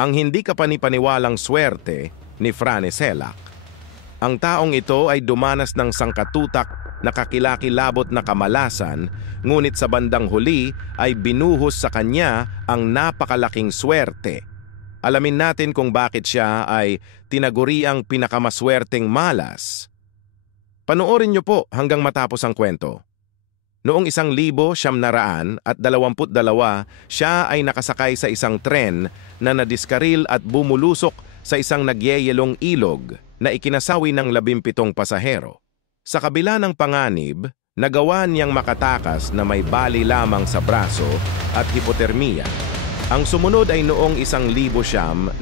Ang hindi kapanipaniwalang swerte ni Frane Selak. Ang taong ito ay dumanas ng sangkatutak na kakilakilabot na kamalasan, ngunit sa bandang huli ay binuhos sa kanya ang napakalaking swerte. Alamin natin kung bakit siya ay tinaguriang pinakamaswerteng malas. Panoorin niyo po hanggang matapos ang kwento. Noong 1922, siya ay nakasakay sa isang tren na nadiskaril at bumulusok sa isang nagyeyelong ilog na ikinasawi ng 17 pasahero. Sa kabila ng panganib, nagawa niyang makatakas na may bali lamang sa braso at hipotermiya. Ang sumunod ay noong 1963.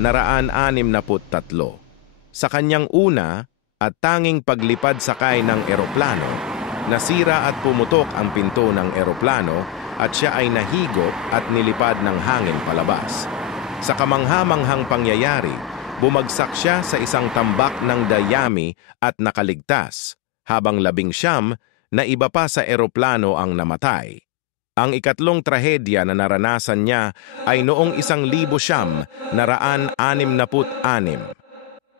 Sa kanyang una at tanging paglipad sakay ng eroplano, nasira at pumutok ang pinto ng eroplano at siya ay nahigop at nilipad ng hangin palabas. Sa kamanghamanghang pangyayari, bumagsak siya sa isang tambak ng dayami at nakaligtas, habang 19 na iba pa sa eroplano ang namatay. Ang ikatlong trahedya na naranasan niya ay noong 1966.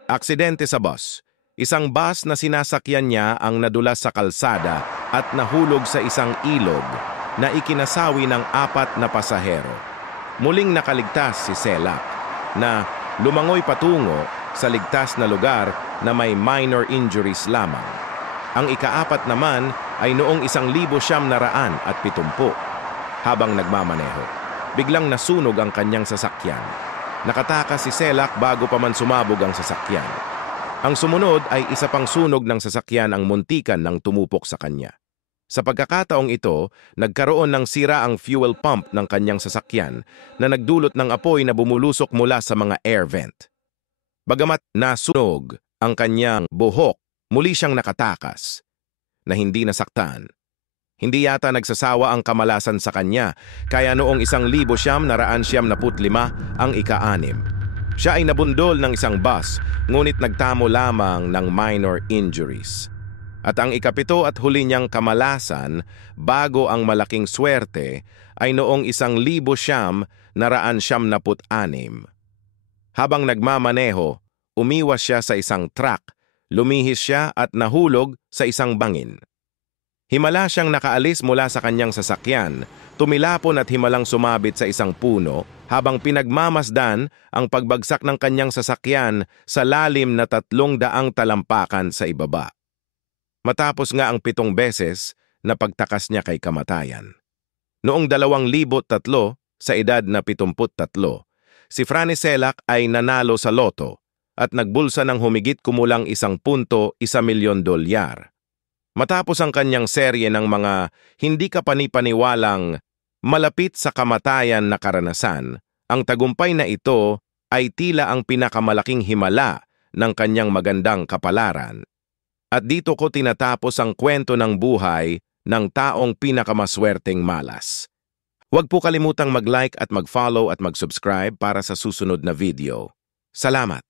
Aksidente sa bus. Isang bus na sinasakyan niya ang nadulas sa kalsada at nahulog sa isang ilog na ikinasawi ng 4 na pasahero. Muling nakaligtas si Selak na lumangoy patungo sa ligtas na lugar na may minor injuries lamang. Ang ika-4 naman ay noong 1970. Habang nagmamaneho, biglang nasunog ang kanyang sasakyan. Nakatakas si Selak bago pa man sumabog ang sasakyan. Ang sumunod ay isa pang sunog ng sasakyan ang muntikan ng tumupok sa kanya. Sa pagkakataong ito, nagkaroon ng sira ang fuel pump ng kanyang sasakyan na nagdulot ng apoy na bumulusok mula sa mga air vent. Bagamat nasunog ang kanyang buhok, muli siyang nakatakas na hindi nasaktan. Hindi yata nagsasawa ang kamalasan sa kanya, kaya noong 1975 ang ika-6. Siya ay nabundol ng isang bus, ngunit nagtamo lamang ng minor injuries. At ang ika-7 at huli niyang kamalasan, bago ang malaking swerte, ay noong 1976. Habang nagmamaneho, umiwas siya sa isang truck, lumihis siya at nahulog sa isang bangin. Himala siyang nakaalis mula sa kanyang sasakyan, tumilapon at himalang sumabit sa isang puno habang pinagmamasdan ang pagbagsak ng kanyang sasakyan sa lalim na 300 talampakan sa ibaba. Matapos nga ang 7 beses na pagtakas niya kay kamatayan. Noong 2003, sa edad na 73, si Frane Selak ay nanalo sa loto at nagbulsa ng humigit kumulang $1.1 milyon. Matapos ang kanyang serye ng mga hindi kapanipaniwalang malapit sa kamatayan na karanasan, ang tagumpay na ito ay tila ang pinakamalaking himala ng kanyang magandang kapalaran. At dito ko tinatapos ang kwento ng buhay ng taong pinakamaswerteng malas. Huwag po kalimutang mag-like at mag-follow at mag-subscribe para sa susunod na video. Salamat!